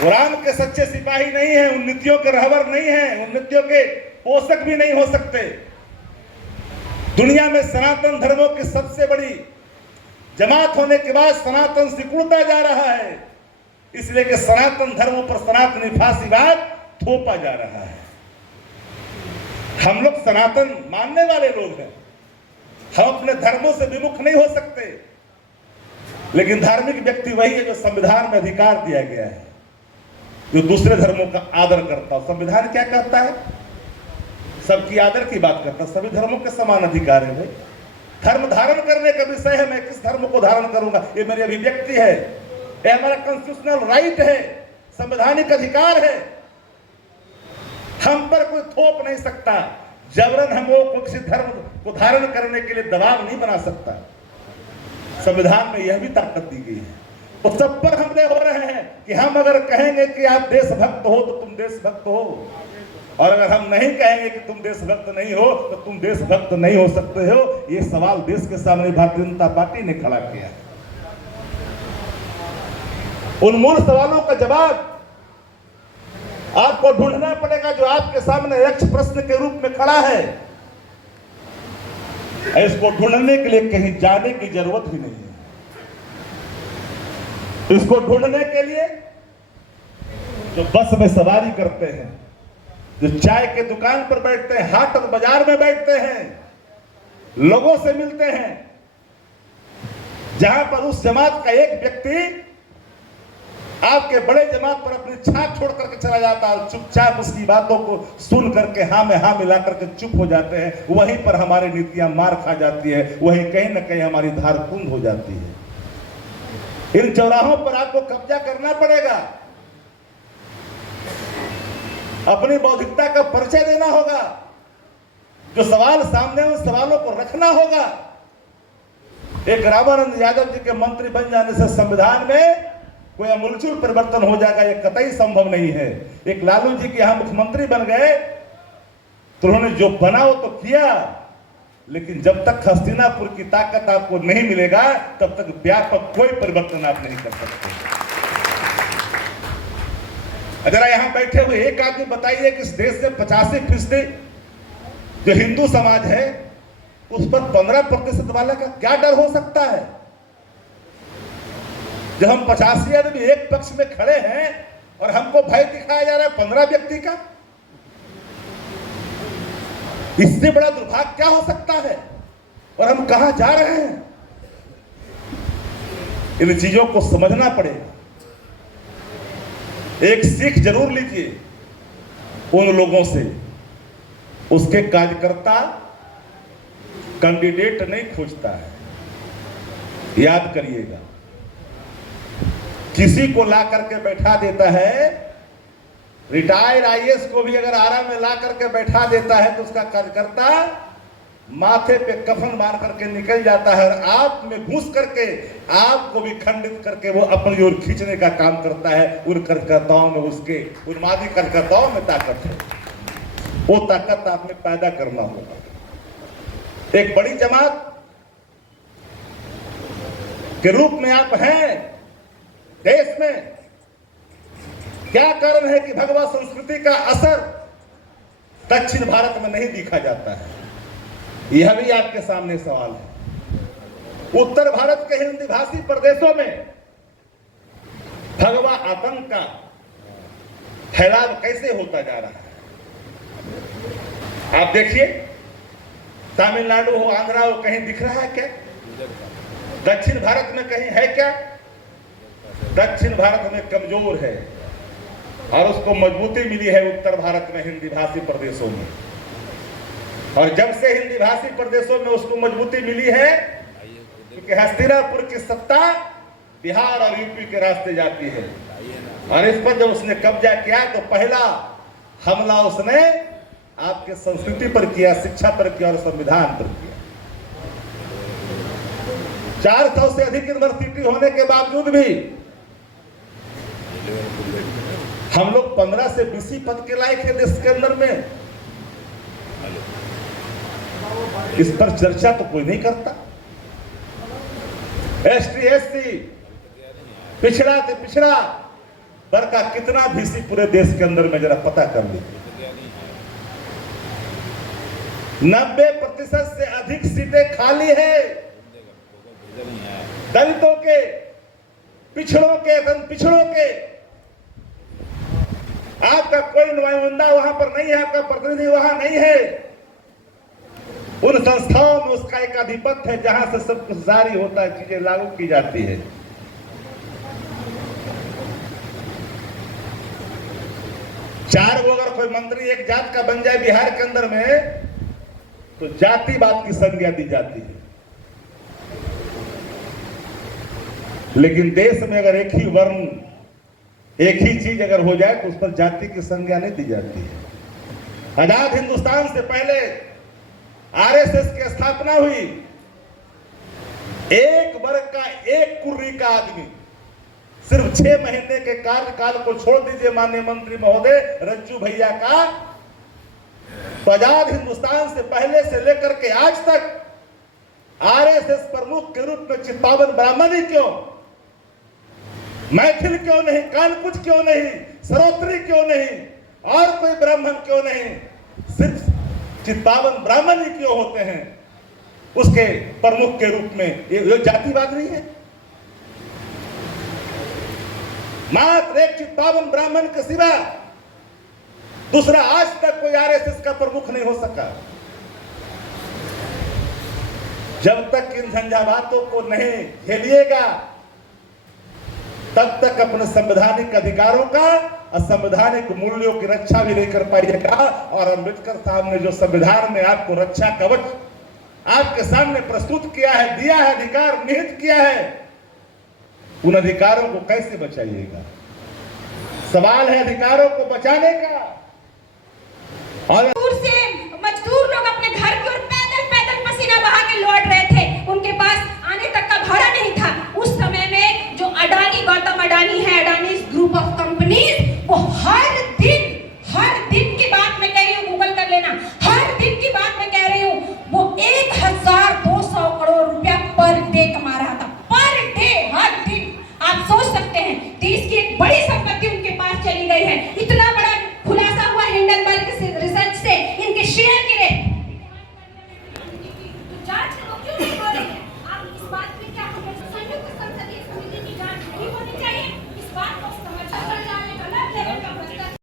वो राम के सच्चे सिपाही नहीं है, उन नीतियों के रहबर नहीं है, उन नीतियों के पोषक भी नहीं हो सकते। दुनिया में सनातन धर्मों की सबसे बड़ी जमात होने के बाद सनातन सिकुड़ता जा रहा है, इसलिए कि सनातन धर्मों पर सनातनी फांसीवाद थोपा जा रहा है। हम लोग सनातन मानने वाले लोग हैं, हम अपने धर्मों से विमुख नहीं हो सकते, लेकिन धार्मिक व्यक्ति वही है जो संविधान में अधिकार दिया गया है, जो दूसरे धर्मों का आदर करता है। संविधान क्या कहता है? सबकी आदर की बात करता है, सभी धर्मों के समान अधिकार है। भाई धर्म धारण करने का विषय है, मैं किस धर्म को धारण करूंगा ये मेरी अभिव्यक्ति है, ये हमारा कॉन्स्टिट्यूशनल राइट है, संवैधानिक अधिकार है। हम पर कोई थोप नहीं सकता, जबरन हम वो किसी धर्म को धारण करने के लिए दबाव नहीं बना सकता। संविधान में यह भी ताकत दी गई है। तो सब पर हमले हो रहे हैं कि हम अगर कहेंगे कि आप देशभक्त हो तो तुम देशभक्त हो, और अगर हम नहीं कहेंगे कि तुम देशभक्त नहीं हो तो तुम देशभक्त नहीं हो सकते हो। ये सवाल देश के सामने भारतीय जनता पार्टी ने खड़ा किया है। उन मूल सवालों का जवाब आपको ढूंढना पड़ेगा जो आपके सामने यक्ष प्रश्न के रूप में खड़ा है। इसको ढूंढने के लिए कहीं जाने की जरूरत ही नहीं है। इसको ढूंढने के लिए जो बस में सवारी करते हैं, जो चाय के दुकान पर बैठते हैं, हाट और बाजार में बैठते हैं, लोगों से मिलते हैं, जहां पर उस जमात का एक व्यक्ति आपके बड़े जमात पर अपनी छाप छोड़ करके चला जाता है, चुपचाप उसकी बातों को सुन करके हाँ में हाँ मिला करके चुप हो जाते हैं, वहीं पर हमारी नीतियां मार खा जाती है, वहीं कहीं ना कहीं हमारी धार कुंद हो जाती है। इन चौराहों पर आपको कब्जा करना पड़ेगा, अपनी बौद्धिकता का परिचय देना होगा, जो सवाल सामने उन सवालों को रखना होगा। एक रामानंद यादव जी के मंत्री बन जाने से संविधान में कोई अमूलचूल परिवर्तन हो जाएगा, यह कतई संभव नहीं है। एक लालू जी के यहां मुख्यमंत्री बन गए तो उन्होंने जो बना वो तो किया, लेकिन जब तक हस्तिनापुर की ताकत आपको नहीं मिलेगा तब तक व्यापक कोई परिवर्तन आप नहीं कर सकते। अगर यहां बैठे हुए एक आदमी बताइए कि इस देश से 85% जो हिंदू समाज है उस पर 15% वाले का क्या डर हो सकता है? जब हम 85 आदमी एक पक्ष में खड़े हैं और हमको भय दिखाया जा रहा है 15 व्यक्ति का, इससे बड़ा दुर्भाग्य क्या हो सकता है? और हम कहां जा रहे हैं? इन चीजों को समझना पड़ेगा। एक सीख जरूर लीजिए उन लोगों से, उसके कार्यकर्ता कैंडिडेट नहीं खोजता है, याद करिएगा। किसी को ला करके बैठा देता है, रिटायर्ड आईएएस को भी अगर आराम में ला करके बैठा देता है तो उसका कार्यकर्ता माथे पे कफन मार करके निकल जाता है और आप में घुस करके आपको भी खंडित करके वो अपनी ओर खींचने का काम करता है। उन कार्यकर्ताओं में, उसके उन्मादी कार्यकर्ताओं में ताकत है, वो ताकत आपने पैदा करना होगा। एक बड़ी जमात के रूप में आप हैं देश में। क्या कारण है कि भगवा संस्कृति का असर दक्षिण भारत में नहीं दिखा जाता है? यह भी आपके सामने सवाल है। उत्तर भारत के हिंदी भाषी प्रदेशों में भगवा आतंक का फैलाव कैसे होता जा रहा है? आप देखिए, तमिलनाडु हो, आंध्रा हो, कहीं दिख रहा है क्या? दक्षिण भारत में कहीं है क्या? दक्षिण भारत में कमजोर है और उसको मजबूती मिली है उत्तर भारत में हिंदी भाषी प्रदेशों में। और जब से हिंदी भाषी प्रदेशों में उसको मजबूती मिली है, क्योंकि हस्तिनापुर की सत्ता बिहार और यूपी के रास्ते जाती है, और इस पर जब उसने कब्जा किया तो पहला हमला उसने आपके संस्कृति पर किया, शिक्षा पर किया और संविधान पर किया। 400 से अधिक यूनिवर्सिटी होने के बावजूद भी हम लोग 15 से 20 पद के लायक है देश के अंदर में। इस पर चर्चा तो कोई नहीं करता। एसटी एससी, पिछड़ा से पिछड़ा, का कितना भीसी पूरे देश के अंदर में जरा पता कर लीजिए। 90% से अधिक सीटें खाली है दलितों के, पिछड़ों के, पिछड़ों के। आपका कोई नुमाइंदा वहां पर नहीं है, आपका प्रतिनिधि वहां नहीं है। उन संस्थाओं में उसका एक आधिपत्य है जहां से सब कुछ जारी होता है, चीजें लागू की जाती है। चार वो अगर कोई मंत्री एक जात का बन जाए बिहार के अंदर में तो जातिवाद की संज्ञा दी जाती है। लेकिन देश में अगर एक ही वर्ण, एक ही चीज अगर हो जाए तो उस पर जाति की संज्ञा नहीं दी जाती है। आजाद हिंदुस्तान से पहले आरएसएस की स्थापना हुई। एक वर्ग का एक कुर्री का आदमी, सिर्फ 6 महीने के कार्यकाल को छोड़ दीजिए माननीय मंत्री महोदय रज्जू भैया का, तो आजाद हिंदुस्तान से पहले से लेकर के आज तक आरएसएस प्रमुख के रूप में चित्पावन ब्राह्मण ही क्यों, मैथिल क्यों नहीं, कानकुच क्यों नहीं, सरोत्री क्यों नहीं, और कोई ब्राह्मण क्यों नहीं, सिर्फ चित्पावन ब्राह्मण ही क्यों होते हैं उसके प्रमुख के रूप में? ये जातिवाद नहीं है? मात्र एक चित्पावन ब्राह्मण के सिवा दूसरा आज तक कोई आरएसएस का प्रमुख नहीं हो सका। जब तक इन झंझावातों को नहीं झेलिएगा तब तक अपने संवैधानिक अधिकारों का और संवैधानिक मूल्यों की रक्षा भी नहीं कर पाइएगा। और अम्बेडकर साहब ने जो संविधान में आपको रक्षा कवच आपके सामने प्रस्तुत किया है, दिया है, अधिकार निहित किया है, उन अधिकारों को कैसे बचाइएगा? सवाल है अधिकारों को बचाने का। और मजदूर लोग अपने घर की ओर पैदल पैदल पसीना बहा के लौट रहे थे, उनके पास